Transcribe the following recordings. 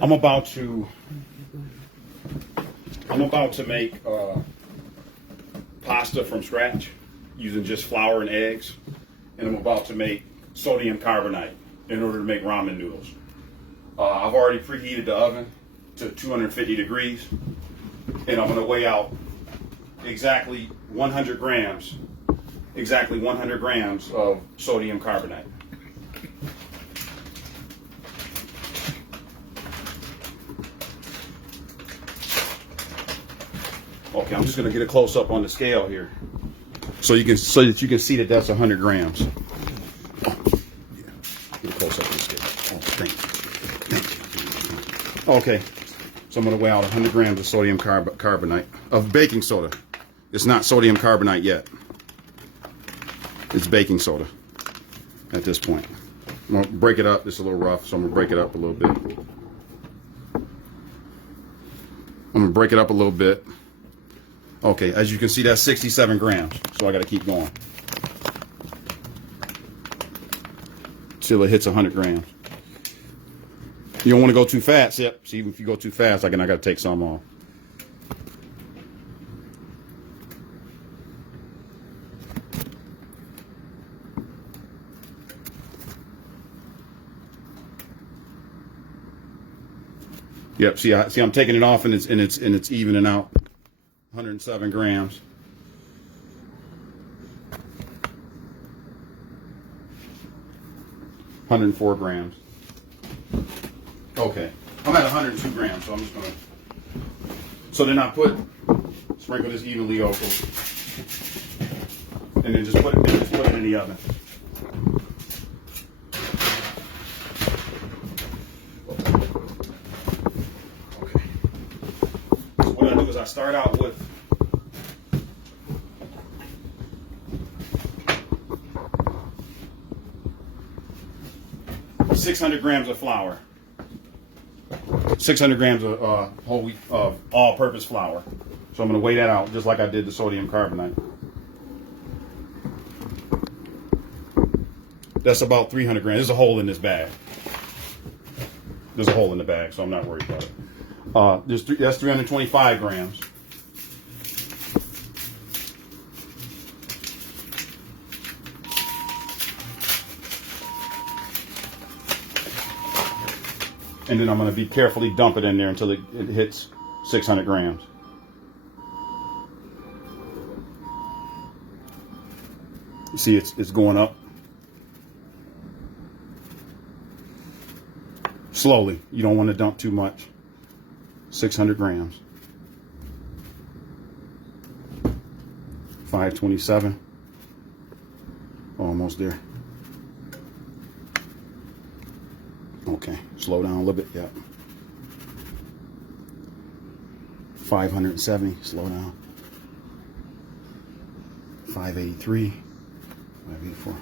I'm about to make pasta from scratch using just flour and eggs, and I'm about to make sodium carbonate in order to make ramen noodles. I've already preheated the oven to 250 degrees, and I'm going to weigh out exactly 100 grams of sodium carbonate. Okay, I'm just going to get a close up on the scale here, so that you can see that that's 100 grams. Oh, yeah. Get a close up on the scale. Oh, thank you. Okay, so I'm going to weigh out 100 grams of sodium carbonate of baking soda. It's not sodium carbonate yet. It's baking soda at this point. I'm going to break it up. It's a little rough, so I'm going to break it up a little bit. I'm going to break it up a little bit. Okay, as you can see, that's 67 grams, so I got to keep going till it hits 100 grams. You don't want to go too fast. Yep, see, if you go too fast, I got to take some off. Yep, see, I'm taking it off, and it's evening out. 107 grams. $104 grams. Okay, I'm at 102 grams, so I'm just gonna. So then I sprinkle this evenly over, and then just put it in the oven. What I do is I start out with 600 grams of flour, 600 grams of whole wheat all-purpose flour. So I'm going to weigh that out just like I did the sodium carbonate. That's about 300 grams. There's a hole in this bag. There's a hole in the bag, so I'm not worried about it. That's 325 grams. And then I'm going to be carefully dump it in there until it hits 600 grams. You see, it's going up slowly. You don't want to dump too much. 600 grams. 527. Almost there. Okay, slow down a little bit. Yeah. 570. Slow down. 583. 584.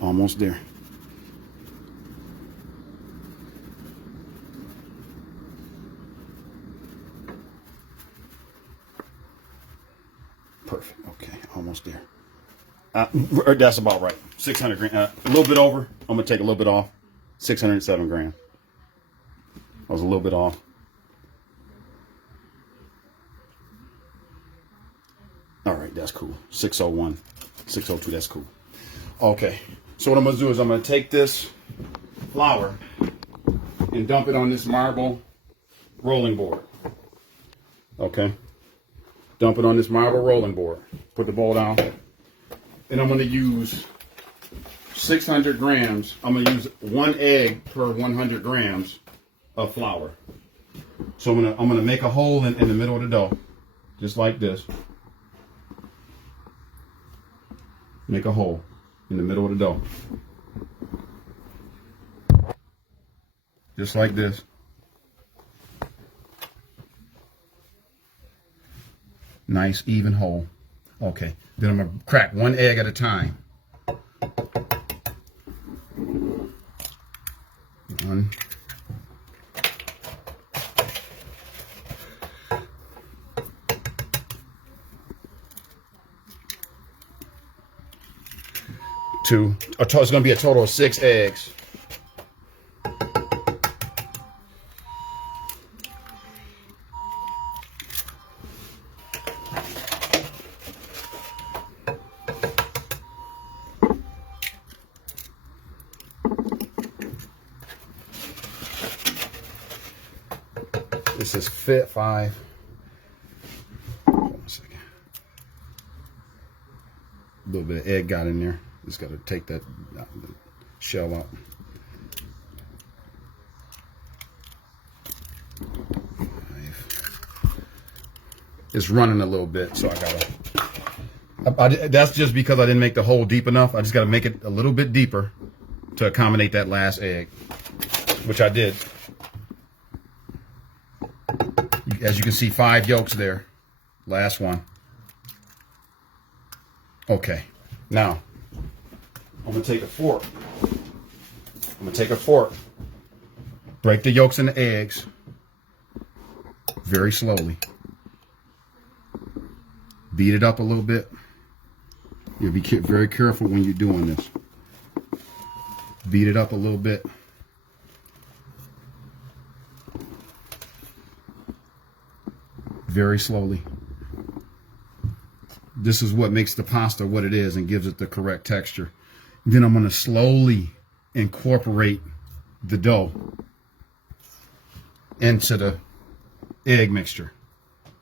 Almost there. Perfect. Okay, almost there. That's about right. 600 grams. A little bit over. I'm going to take a little bit off. 607 grams. I was a little bit off. All right, that's cool. 601. 602, that's cool. Okay, so what I'm going to do is I'm going to take this flour and dump it on this marble rolling board. Okay. Dump it on this marble rolling board. Put the bowl down. And I'm going to use 600 grams. I'm going to use 1 egg per 100 grams of flour. So I'm going to make a hole in the middle of the dough, just like this. Make a hole in the middle of the dough, just like this. Nice even hole. Okay, then I'm going to crack 1 egg at a time. 1. 2. It's going to be a total of 6 eggs. It says fit 5. Hold on a second. A little bit of egg got in there. Just got to take that shell out. It's running a little bit, so I gotta. That's just because I didn't make the hole deep enough. I just got to make it a little bit deeper to accommodate that last egg, which I did. As you can see, 5 yolks there. Last one. Okay. Now, I'm going to take a fork. Break the yolks and the eggs very slowly. Beat it up a little bit. You'll be very careful when you're doing this. Beat it up a little bit. Very slowly. This is what makes the pasta what it is and gives it the correct texture. Then I'm going to slowly incorporate the dough into the egg mixture.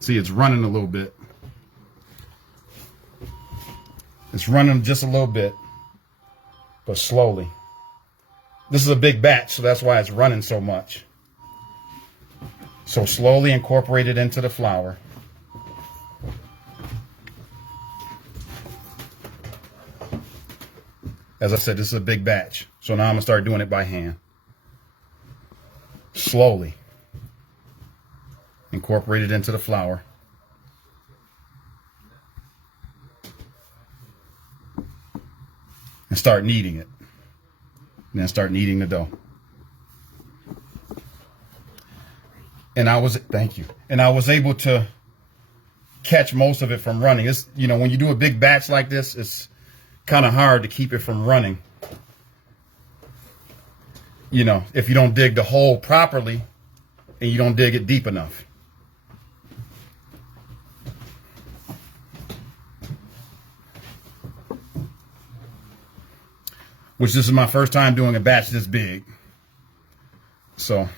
See, it's running a little bit. It's running just a little bit, but slowly. This is a big batch, so that's why it's running so much. So slowly incorporate it into the flour. As I said, this is a big batch. So now I'm going to start doing it by hand. Slowly. Incorporate it into the flour. And start kneading it. And then start kneading the dough. And I was able to catch most of it from running. It's, you know, when you do a big batch like this, it's kind of hard to keep it from running. You know, if you don't dig the hole properly and you don't dig it deep enough. Which this is my first time doing a batch this big. So.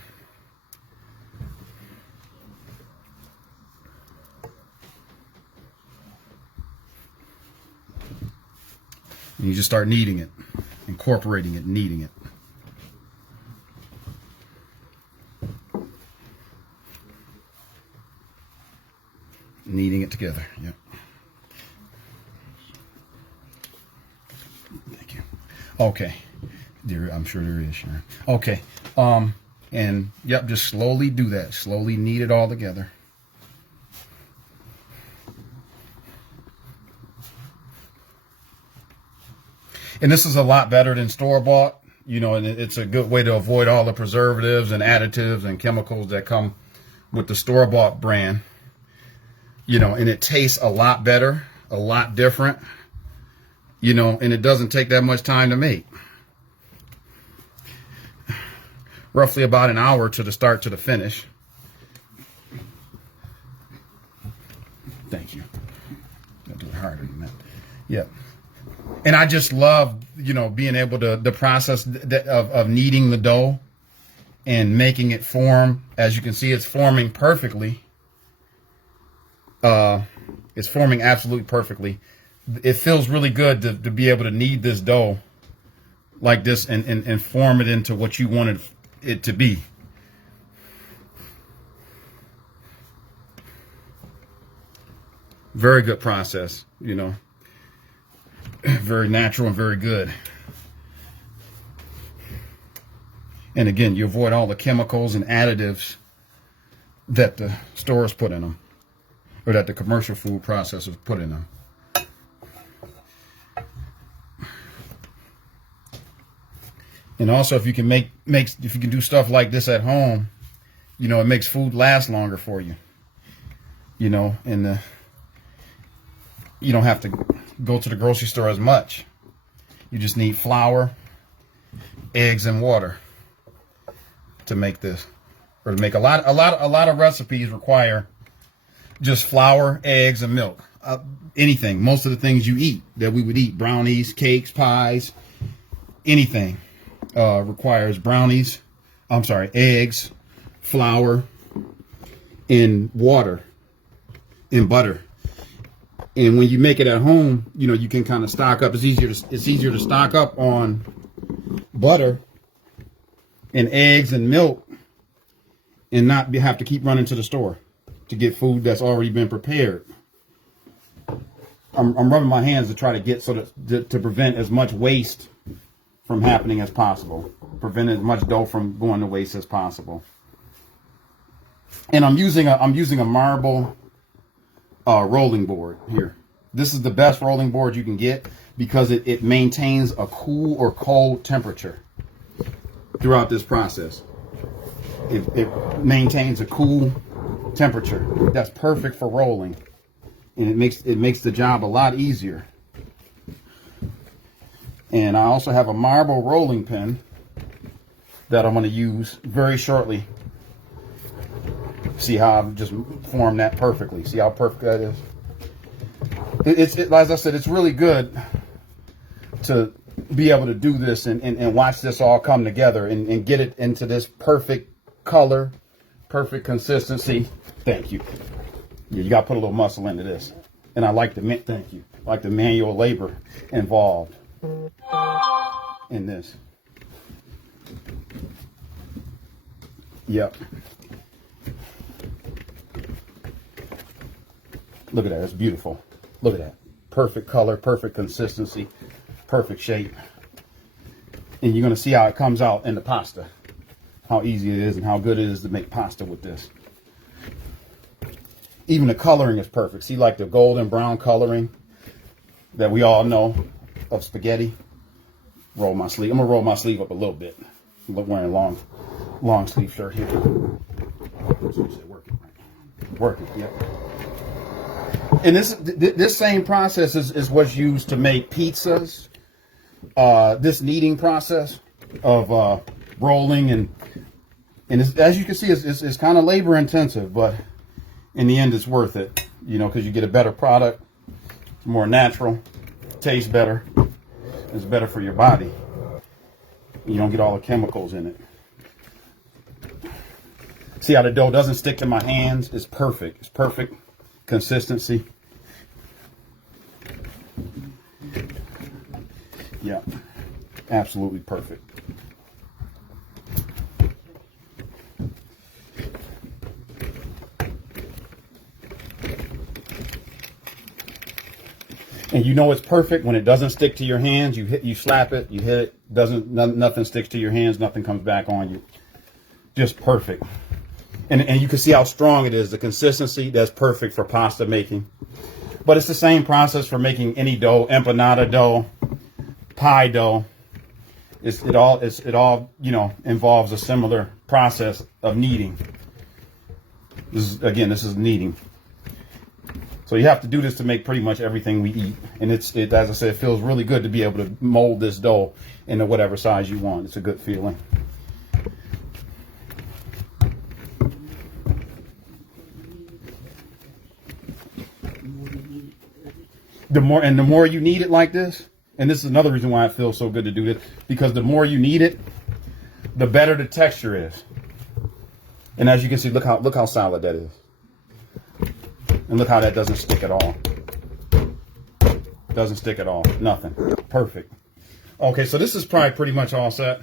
And you just start kneading it, incorporating it, kneading it. Kneading it together, yep. Thank you. Okay, I'm sure there is, Sharon. Okay, and yep, just slowly do that. Slowly knead it all together. And this is a lot better than store-bought, you know, and it's a good way to avoid all the preservatives and additives and chemicals that come with the store-bought brand. You know, and it tastes a lot better, a lot different, you know, and it doesn't take that much time to make. Roughly about an hour to the start to the finish. Thank you. I'll do it harder than that. Yep. And I just love, you know, being able to, the process of kneading the dough and making it form. As you can see, it's forming perfectly. It's forming absolutely perfectly. It feels really good to be able to knead this dough like this and form it into what you wanted it to be. Very good process, you know. Very natural and very good. And again, you avoid all the chemicals and additives that the stores put in them, or that the commercial food processors put in them. And also, if you can if you can do stuff like this at home, you know, it makes food last longer for you. You know, and you don't have to go to the grocery store as much. You just need flour, eggs, and water to make this, or to make a lot of recipes require just flour, eggs, and milk. Anything, most of the things you eat that we would eat, brownies, cakes, pies, anything requires eggs, flour, in water, in butter. And when you make it at home, you know, you can kind of stock up. It's easier to stock up on butter and eggs and milk and not have to keep running to the store to get food that's already been prepared. I'm rubbing my hands to try to get to prevent as much waste from happening as possible. Prevent as much dough from going to waste as possible. And I'm using a marble rolling board here. This is the best rolling board you can get because it maintains a cool or cold temperature throughout this process. It maintains a cool temperature. That's perfect for rolling, and it makes the job a lot easier. And I also have a marble rolling pin that I'm going to use very shortly. See how I've just formed that perfectly. See how perfect that is? As I said, it's really good to be able to do this and watch this all come together and get it into this perfect color, perfect consistency. Thank you. Yeah, you got to put a little muscle into this. And I like the manual labor involved in this. Yep. Look at that. It's beautiful. Look at that. Perfect color, perfect consistency, perfect shape. And you're going to see how it comes out in the pasta. How easy it is and how good it is to make pasta with this. Even the coloring is perfect. See, like the golden brown coloring that we all know of spaghetti. Roll my sleeve. I'm going to roll my sleeve up a little bit. I'm wearing a long sleeve shirt here. Working, yep. And this same process is what's used to make pizzas. This kneading process of rolling and as you can see, it's kind of labor intensive, but in the end, it's worth it. You know, because you get a better product, it's more natural, tastes better, it's better for your body. You don't get all the chemicals in it. See how the dough doesn't stick to my hands? It's perfect. It's perfect consistency. Yeah, absolutely perfect. And you know it's perfect when it doesn't stick to your hands. You slap it, you hit it, nothing sticks to your hands, nothing comes back on you. Just perfect. And you can see how strong it is. The consistency, that's perfect for pasta making. But it's the same process for making any dough, empanada dough, pie dough. It all you know, involves a similar process of kneading. This is kneading. So you have to do this to make pretty much everything we eat. And as I said, it feels really good to be able to mold this dough into whatever size you want. It's a good feeling. The more you knead it like this, and this is another reason why it feels so good to do this, because the more you knead it, the better the texture is. And as you can see, look how solid that is. And look how that doesn't stick at all. Doesn't stick at all. Nothing. Perfect. Okay, so this is probably pretty much all set.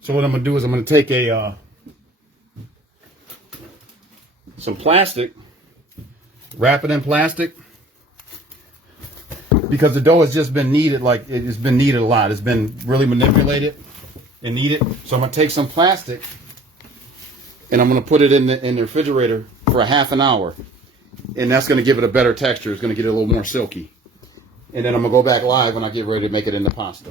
So what I'm going to do is I'm going to take some plastic, wrap it in plastic, because the dough has just been kneaded, like it's been kneaded a lot. It's been really manipulated and kneaded. So I'm going to take some plastic and I'm going to put it in the refrigerator for a half an hour. And that's going to give it a better texture. It's going to get it a little more silky. And then I'm going to go back live when I get ready to make it into pasta.